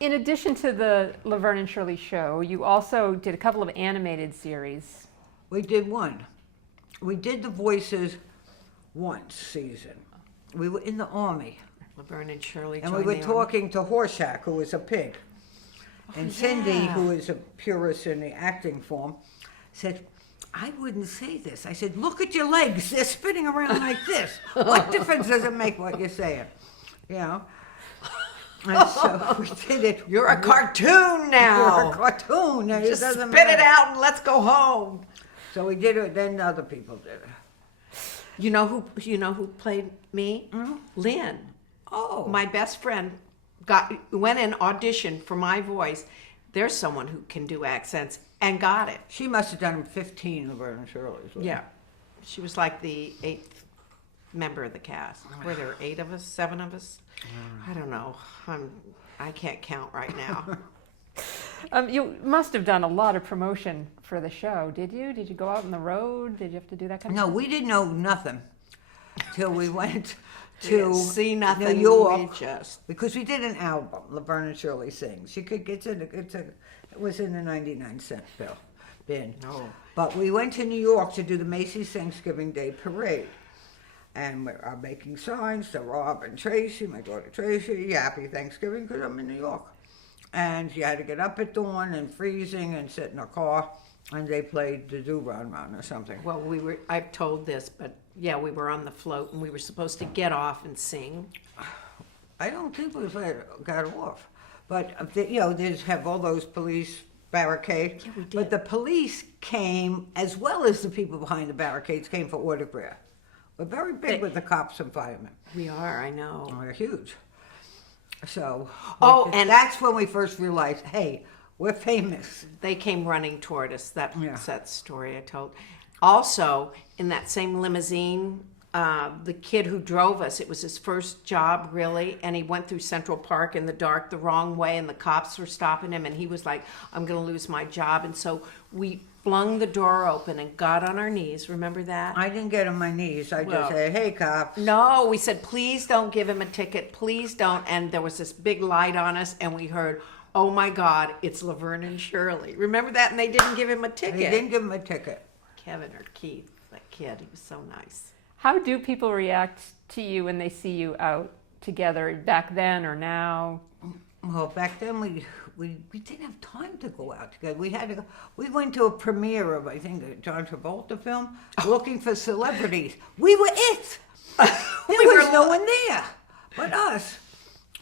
In addition to the Laverne and Shirley show, you also did a couple of animated series. We did one. We did the voices once season. We were in the army. Laverne and Shirley And we joined were the talking to Horshack, who was a pig. And Cindy, yeah. who is a purist in the acting form, said, I wouldn't say this. I said, look at your legs. They're spinning around like this. What difference does it make what you're saying? You know? And so we did it. You're a cartoon now. You're a cartoon. Now, Just it spit doesn't it matter. out and let's go home. So we did it, then other people did it. You know who played me? Lynn. Oh. My best friend went in auditioned for my voice. There's someone who can do accents and got it. She must have done 15 Laverne and Shirley's. Yeah. She was like the 8th member of the cast. Were there 8 of us, 7 of us? I don't know. I can't count right now. You must have done a lot of promotion for the show, did you? Did you go out on the road? Did you have to do that kind of No, stuff? we didn't know nothing till we went We didn't to see nothing. New York We just because we did an album, Laverne and Shirley Sings. You could get it was in the 99-cent bin. No. But we went to New York to do the Macy's Thanksgiving Day Parade. And we are making signs to Rob and Tracy, my daughter Tracy, happy Thanksgiving because I'm in New York. And you had to get up at dawn and freezing and sit in a car, and they played the Do-Run Run or something. Well, I've told this, but yeah, we were on the float and we were supposed to get off and sing. I don't think we got off. But, they have all those police barricades. Yeah, we did. But the police came, as well as the people behind the barricades, came for autograph. We're very big with the cops and firemen. We are, I know. They're huge. So, and that's when we first realized, hey, we're famous. they came running toward us. That's Yeah. that story I told. Also, in that same limousine, the kid who drove us, it was his first job really, and he went through Central Park in the dark the wrong way, and the cops were stopping him, and he was like, I'm going to lose my job. And so we flung the door open and got on our knees. Remember that? I didn't get on my knees. I Well- just said, hey, cops. No, we said, please don't give him a ticket. Please don't. And there was this big light on us, and we heard, oh my God, it's Laverne and Shirley. Remember that? And they didn't give him a ticket. They didn't give him a ticket. Kevin or Keith, that kid, he was so nice. How do people react to you when they see you out together back then or now? Well, back then we didn't have time to go out together. We had to go. We went to a premiere of, I think, a John Travolta film, looking for celebrities. We were it. There was no one there but us.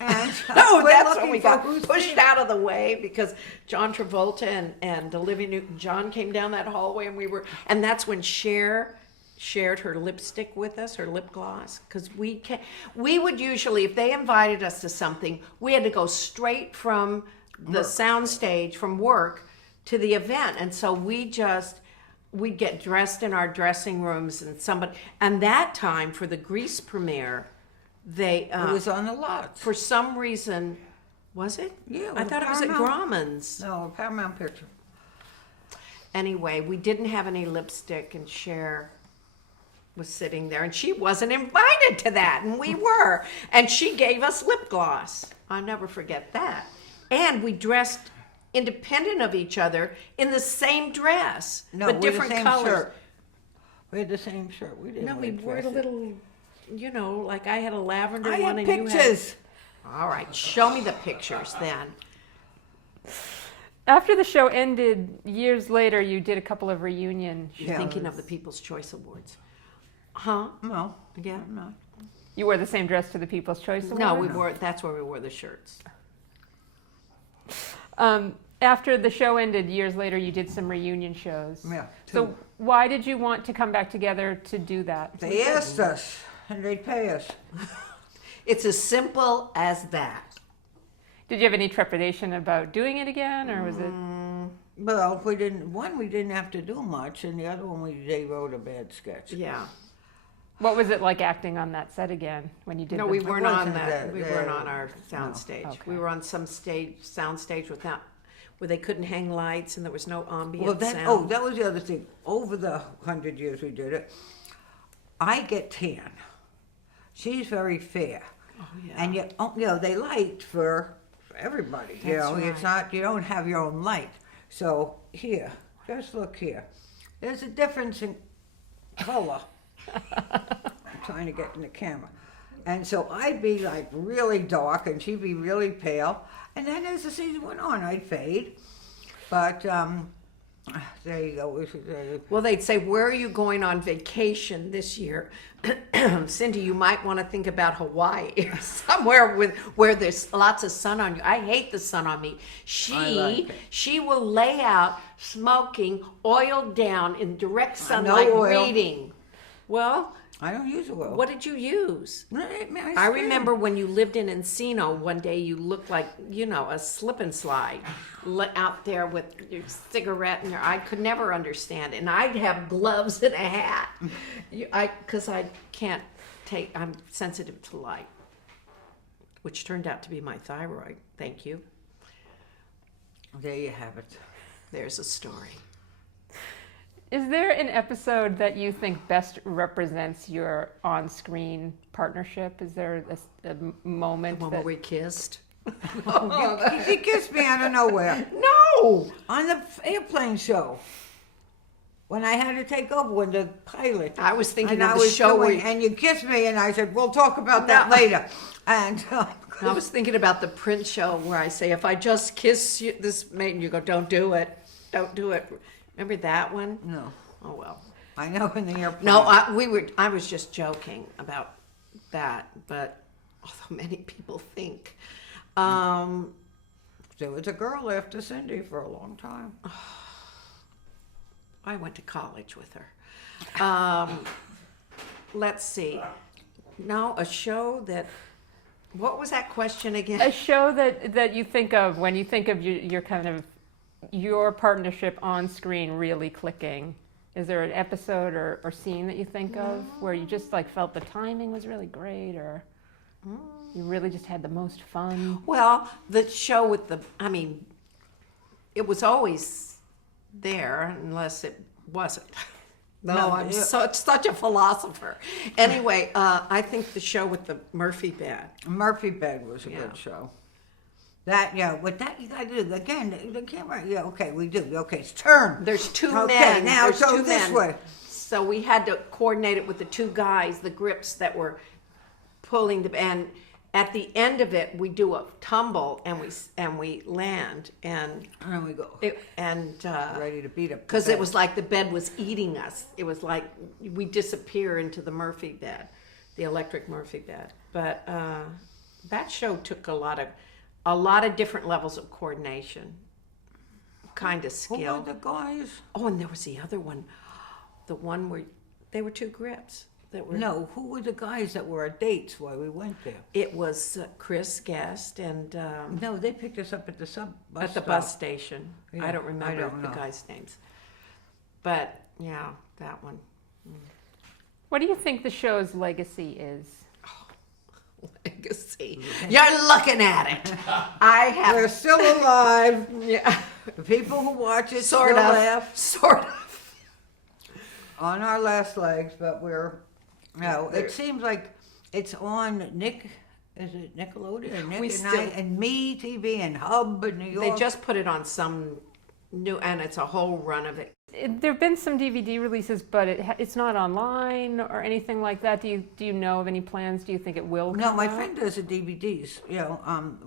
And No, we're that's looking when we for got who's pushed there. out of the way because John Travolta and Olivia Newton-John came down that hallway, and that's when Cher shared her lipstick with us, her lip gloss, because we would usually, if they invited us to something, we had to go straight from the sound stage from work to the event, and so we'd get dressed in our dressing rooms, and that time for the Grease premiere, they It was on the lot. for some reason, was it? Yeah, I with thought it was at Paramount. Grauman's. No, Paramount Picture. Anyway, we didn't have any lipstick, and Cher was sitting there, and she wasn't invited to that, and we were. And she gave us lip gloss. I'll never forget that. And we dressed independent of each other in the same dress, No, but we had different the same colors. shirt. We had the same shirt. We didn't. No, we wear wore a dresses. little, like I had a lavender I one, had and you had. pictures. All right, show me the pictures then. After the show ended, years later, you did a couple of reunion shows. Yeah. Thinking of the People's Choice Awards. Huh? No, Yeah. I'm not. You wore the same dress to the People's Choice Awards? No, that's where we wore the shirts. After the show ended, years later, you did some reunion shows. Yeah, So two. why did you want to come back together to do that? They asked us, and they'd pay us. It's as simple as that. Did you have any trepidation about doing it again, or was it? Well, we didn't have to do much, and the other one, they wrote a bad sketch. Yeah. What was it like acting on that set again when you did? No, the- we weren't on wasn't that. that- We that- weren't on our sound stage. okay. We were on some sound stage where they couldn't hang lights and there was no ambient Well, sound. that was the other thing. Over the 100 years we did it, I get tan. She's very fair. Oh, yeah. And yet, they liked for everybody. You That's know, it's right. not, you don't have your own light. So here, just look here. There's a difference in color. I'm trying to get in the camera. And so I'd be like really dark and she'd be really pale. And then as the season went on, I'd fade. But there you go. Well, they'd say, where are you going on vacation this year? Cindy, you might want to think about Hawaii or somewhere where there's lots of sun on you. I hate the sun on me. I like it. She will lay out smoking, oiled down in direct sunlight, oil. reading. Well, I don't use oil. what did you use? I I remember when you lived in Encino one day, you looked like, a slip and slide out there with your cigarette and I could never understand it. And I'd have gloves and a hat. Because I can't I'm sensitive to light, which turned out to be my thyroid. Thank you. There you have it. There's a story. Is there an episode that you think best represents your on-screen partnership? Is there a moment The one that where we kissed. He kissed me out of nowhere. No! On the airplane show. When I had to take over when the pilot. I was thinking and of I the was show doing, where- and you kissed me and I said, we'll talk about that No. later. And I was thinking about the Prince show where I say, if I just kiss you, this mate, and you go, don't do it. Don't do it. Remember that one? no, Oh, well. I know in the airplane. No, I was just joking about that, but although many people think. There was a girl after Cindy for a long time. I went to college with her. Let's see. No, a show that, what was that question again? a show that you think of when you think of your kind of your partnership on screen really clicking? Is there an episode or scene that you think of where you just like felt the timing was really great, or you really just had the most fun? Well, the show with it was always there unless it wasn't. No, I'm such a philosopher. Anyway, I think the show with the Murphy bed. Murphy Bed was a Yeah. good show. With that you gotta do, again, the camera, okay, we do, okay, it's turn. There's two Okay, men. now There's go two this men. way. So we had to coordinate it with the two guys, the grips that were pulling and at the end of it we do a tumble and we land and And we go, ready to beat up. the because bed. it was like the bed was eating us. It was like we disappear into the Murphy bed, the electric Murphy bed. But that show took a lot of different levels of coordination, kind of Who skill. were the guys? Oh, and there was the other one, the one where they were two grips that were. No, who were the guys that were at dates while we went there? It was Chris Guest and No, they picked us up at the bus at the stop. bus station. Yeah, I don't remember don't the know. guys' names, but yeah, that one. What do you think the show's legacy is? Legacy. You're looking at it. I We're have. still alive. Yeah, The people who watch it sort still of. laugh Sort of. on our last legs, but it seems like it's on is it Nickelodeon? Or Nick We and still- and Me TV and Hub in New York. They just put it on some new, and it's a whole run of it. There have been some DVD releases, but it's not online or anything like that. Do you know of any plans? Do you think it will? No, come my out? friend does the DVDs.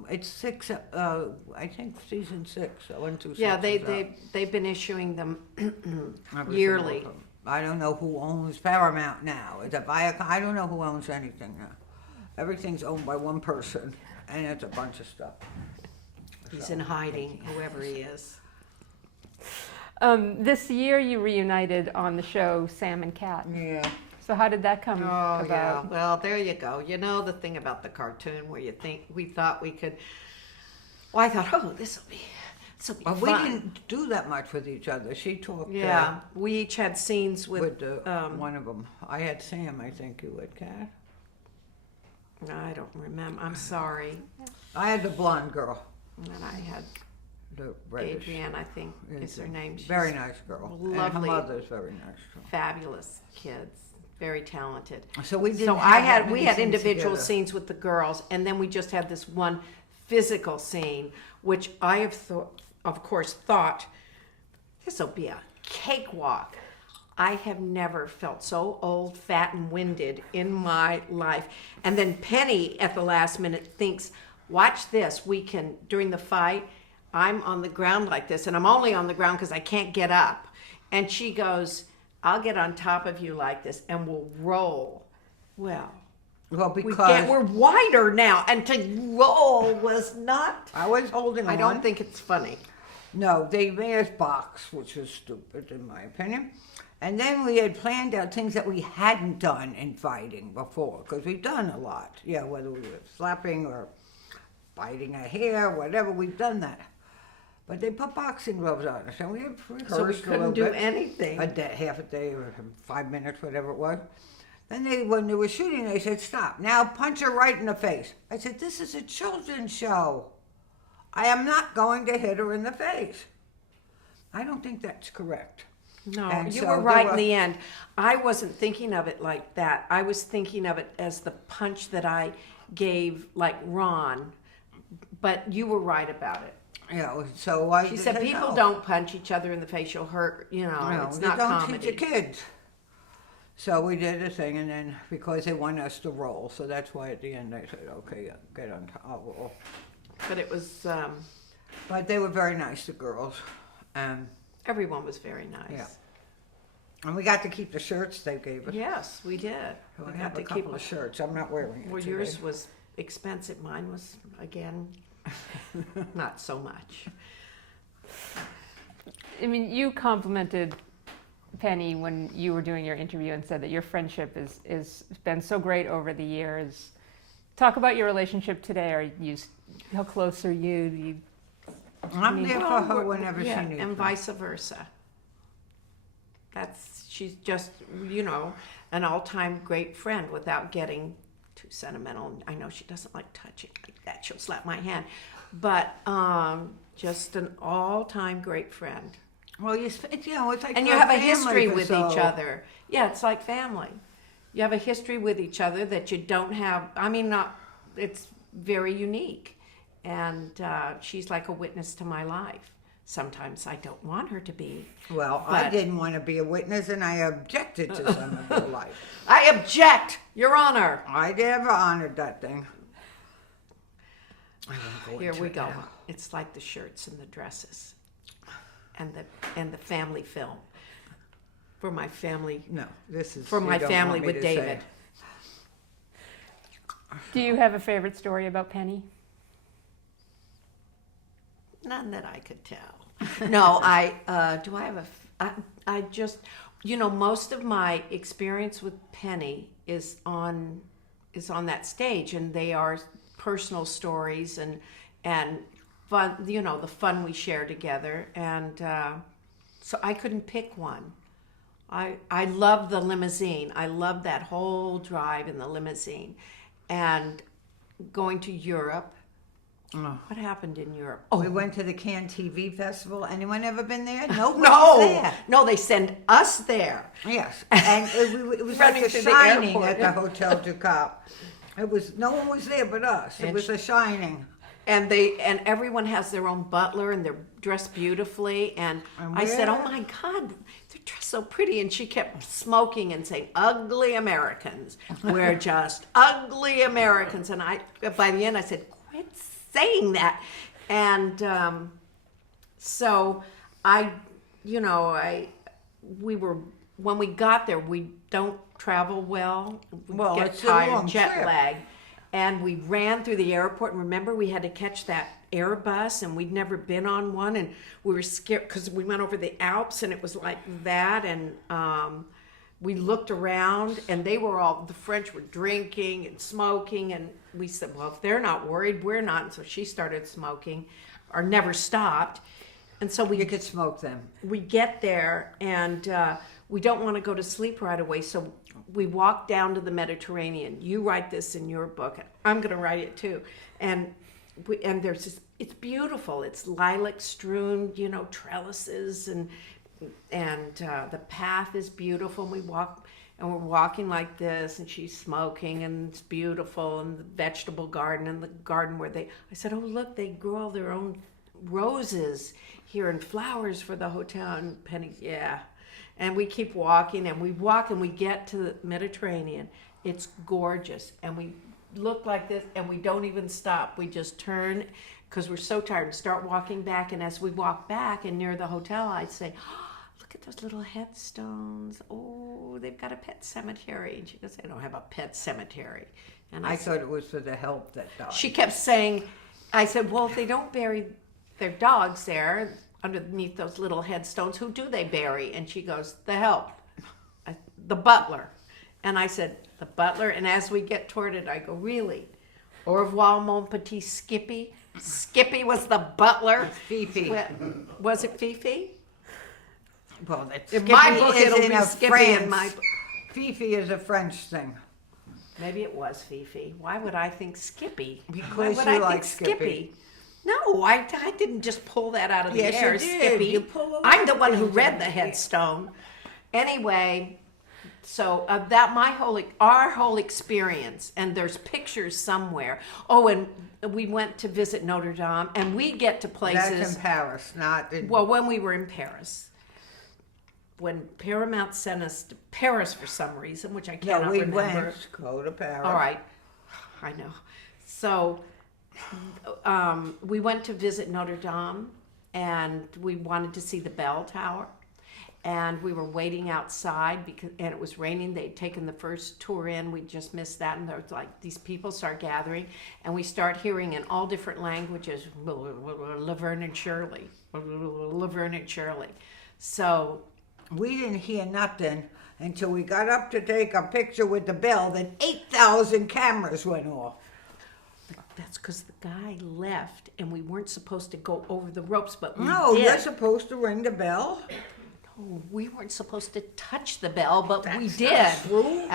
It's 6. I think season 6. I went to. Yeah, they've been issuing them Every yearly. single one. I don't know who owns Paramount now. Is it Viacom? I don't know who owns anything now. Everything's owned by one person, and it's a bunch of stuff. He's in hiding, whoever he is. This year you reunited on the show Sam and Cat. Yeah. So how did that come Oh, yeah. about? Well, there you go. You know the thing about the cartoon where we thought we could. Well, I thought, oh, this will be But fun. we didn't do that much with each other. She talked. Yeah, we each had scenes With with. one of them. I had Sam. I think you had Kat. I don't remember. I'm sorry. I had the blonde girl. And I had The reddish. Adrienne, I think is her name. She's Very nice girl. And lovely. her mother's very nice. Too. fabulous kids, very talented. So we didn't. So have that we many had scenes individual together. scenes with the girls, and then we just had this one physical scene, which I have of course thought this will be a cakewalk. I have never felt so old, fat, and winded in my life. And then Penny at the last minute thinks, watch this, we can, during the fight, I'm on the ground like this, and I'm only on the ground because I can't get up. And she goes, I'll get on top of you like this, and we'll roll. Well, because we're wider now, and to roll was not, I was holding on. I don't think it's funny. No, they made us box, which was stupid in my opinion. And then we had planned out things that we hadn't done in fighting before, because we've done a lot. Yeah, whether we were slapping or biting a hair, whatever, we've done that. But they put boxing gloves on us, and we had rehearsed So we a little couldn't do bit. anything. A day, half a day or 5 minutes, whatever it was. Then when they were shooting, they said, stop. Now punch her right in the face. I said, this is a children's show. I am not going to hit her in the face. I don't think that's correct. No, And you so were there right in were- the end. I wasn't thinking of it like that. I was thinking of it as the punch that I gave, like Ron. But you were right about it. Yeah, so I She said, people no. don't punch each other in the face. You'll hurt, you know, No, it's you not don't comedy. teach your kids. So we did the thing, and then because they want us to roll, so that's why at the end they said, okay, yeah, get on top, I'll roll. But it was, But they were very nice, the girls. everyone was very nice. Yeah. And we got to keep the shirts they gave us. Yes, we did. So We I have got a to keep couple of shirts. I'm not wearing it Well, today. yours was expensive. Mine was, again, not so much. I mean, you complimented Penny when you were doing your interview and said that your friendship is been so great over the years. Talk about your relationship today. How close are you? Do you I'm there for Well, her we're- whenever yeah, she needs and me. vice versa. She's just, you know, an all-time great friend without getting too sentimental. I know she doesn't like touching like that. She'll slap my hand. But just an all-time great friend. Well, it's like And you your have a family history for with so- each other. Yeah, it's like family. You have a history with each other that you don't have. I mean, it's very unique. And she's like a witness to my life. Sometimes I don't want her to be. Well, I but- didn't want to be a witness, and I objected to some of your life. I object, Your Honor. I never honored that thing. I won't go Here into we it go. now. It's like the shirts and the dresses, and the family film for my family. No, this is For you my don't family want me with to say. David. Do you have a favorite story about Penny? None that I could tell. No, I do. I have I just, you know, most of my experience with Penny is on that stage, and they are personal stories and fun. You know, the fun we share together, and so I couldn't pick one. I love the limousine. I love that whole drive in the limousine, and going to Europe. Oh. What happened in Europe? We went to the Cannes TV Festival. Anyone ever been there? Nobody No, there. no, they send us there. Yes, and it was Running like a through the shining airport. at the Hotel du Cap. It was no one was there but us. It And was a shining. And everyone has their own butler, and they're dressed beautifully. And And I said, we're- "Oh my God, they're dressed so pretty." And she kept smoking and saying, "Ugly Americans. We're just ugly Americans." And by the end, I said, "Quit saying that." And so when we got there, we don't travel well. We Well, get it's a tired, long jet trip. lag. And we ran through the airport, and remember we had to catch that Airbus, and we'd never been on one, and we were scared because we went over the Alps, and it was like that, and we looked around, and the French were drinking and smoking, and we said, well, if they're not worried, we're not. And so she started smoking, or never stopped. And so You could smoke them. we get there, and we don't want to go to sleep right away, so we walk down to the Mediterranean. You write this in your book. I'm going to write it too. And there's this, it's beautiful. It's lilac strewn, you know, trellises, and the path is beautiful. And we walk, and we're walking like this, and she's smoking, and it's beautiful, and the vegetable garden, and the garden where I said, oh, look, they grow all their own roses here and flowers for the hotel. And Penny, yeah. And we keep walking, and we walk, and we get to the Mediterranean. It's gorgeous, and we look like this, and we don't even stop. We just turn, because we're so tired, and start walking back. And as we walk back and near the hotel, I'd say, oh, look at those little headstones. Oh, they've got a pet cemetery. And she goes, they don't have a pet cemetery. And I thought it was for the help that died. she kept saying, I said, well, if they don't bury their dogs there underneath those little headstones, who do they bury? And she goes, the help, the butler. And I said, the butler? And as we get toward it, I go, really? Au revoir, mon petit Skippy. Skippy was the butler. Fifi. Was it Fifi? Well, that's In my Skippy book, is it'll in be a Skippy France. in my book. Fifi is a French thing. Maybe it was Fifi. Why would I think Skippy? Because Why would you I like think Skippy? No, I didn't just pull that out of the Yes, you air. did. Skippy. You pull a I'm the lot one of who things read out the of it. headstone. Anyway, so that our whole experience, and there's pictures somewhere. Oh, and we went to visit Notre Dame, and we get to places. That's in Paris, not in... Well, when we were in Paris, when Paramount sent us to Paris for some reason, which I cannot no, we remember. went, go to Paris. All right, I know. So we went to visit Notre Dame, and we wanted to see the bell tower. And we were waiting outside and it was raining. They'd taken the first tour in. We just missed that. And there was like these people start gathering, and we start hearing in all different languages, Laverne and Shirley, Laverne and Shirley. So We didn't hear nothing until we got up to take a picture with the bell, then 8,000 cameras went off. that's because the guy left, and we weren't supposed to go over the ropes, but we No, did. you're supposed to ring the bell. We weren't supposed to touch the bell, but we That's did. not true.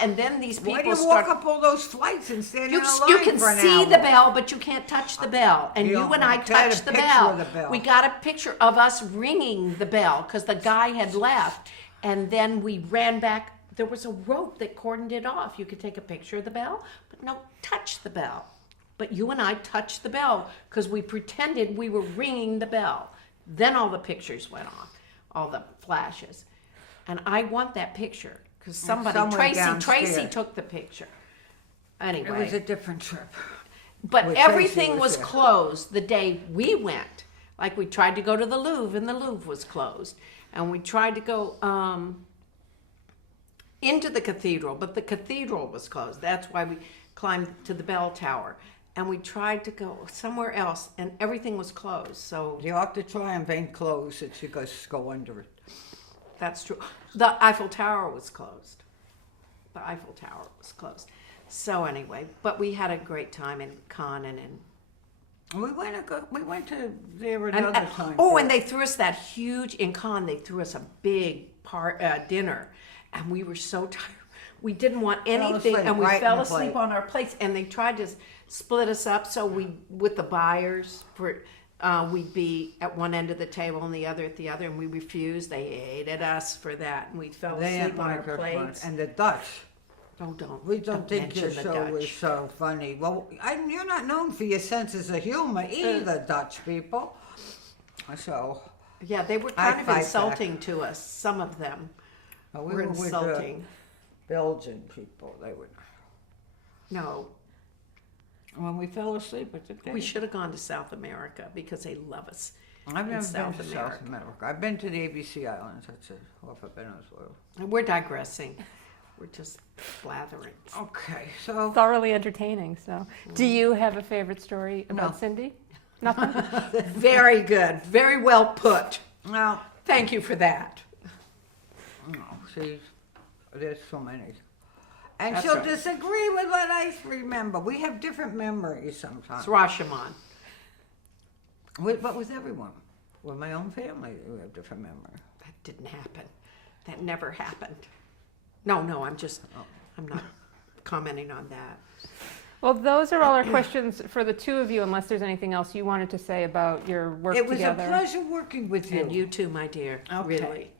And then these people Why do you start. walk up all those flights and stand You, in a you line can for an see hour? the bell, but you can't touch the bell. And You you, don't and I want that, a touched the picture bell. of the bell. We got a picture of us ringing the bell because the guy had left. And then we ran back. There was a rope that cordoned it off. You could take a picture of the bell, but no, touch the bell. But you and I touched the bell because we pretended we were ringing the bell. Then all the pictures went on, all the flashes. And I want that picture because somewhere Tracy downstairs. took the picture. It Anyway. was a different trip. But Well, Tracy everything was was there. closed the day we went. Like we tried to go to the Louvre, and the Louvre was closed. And we tried to go into the cathedral, but the cathedral was closed. That's why we climbed to the bell tower. And we tried to go somewhere else, and everything was closed. So The Arc de Triomphe ain't closed, it's you guys go under it. that's true. The Eiffel Tower was closed. The Eiffel Tower was closed. So anyway, but we had a great time in Cannes and We went to there And, another time. oh, too. and they threw us that huge, in Cannes, they threw us a big dinner. And we were so tired. We didn't want anything, asleep and we right in fell the asleep plate. on our plates. And they tried to split us up so with the buyers, we'd be at one end of the table and the other at the other, and we refused. They hated us for that, and we fell They asleep ain't on our like us much. plates. And the Dutch. Oh, don't. We don't think your mention the show is Dutch. so funny. Well, you're not known for your senses of humor either, Dutch people. So, Yeah, they were I kind of fight back. insulting to us. Some of them we were were with the insulting. Belgian people. They would. No, When we fell asleep, it's okay. we should have gone to South America because they love us. I've never been South to America. South America. I've been to the ABC Islands. That's it. Off of Venezuela. And we're digressing. We're just blathering. Okay, so Thoroughly entertaining. So, do you have a favorite story about No. Cindy? Nothing. Very good. Very well put. now, Thank you for that. no, see, there's so many. And That's she'll right. disagree with what I remember. We have different memories sometimes. It's Rashomon. But with everyone. With my own family, we have different memories. That didn't happen. That never happened. No, I'm not commenting on that. Well, those are all our questions for the two of you, unless there's anything else you wanted to say about your work It was together. a pleasure working with you. And you too, my dear. Okay. Really.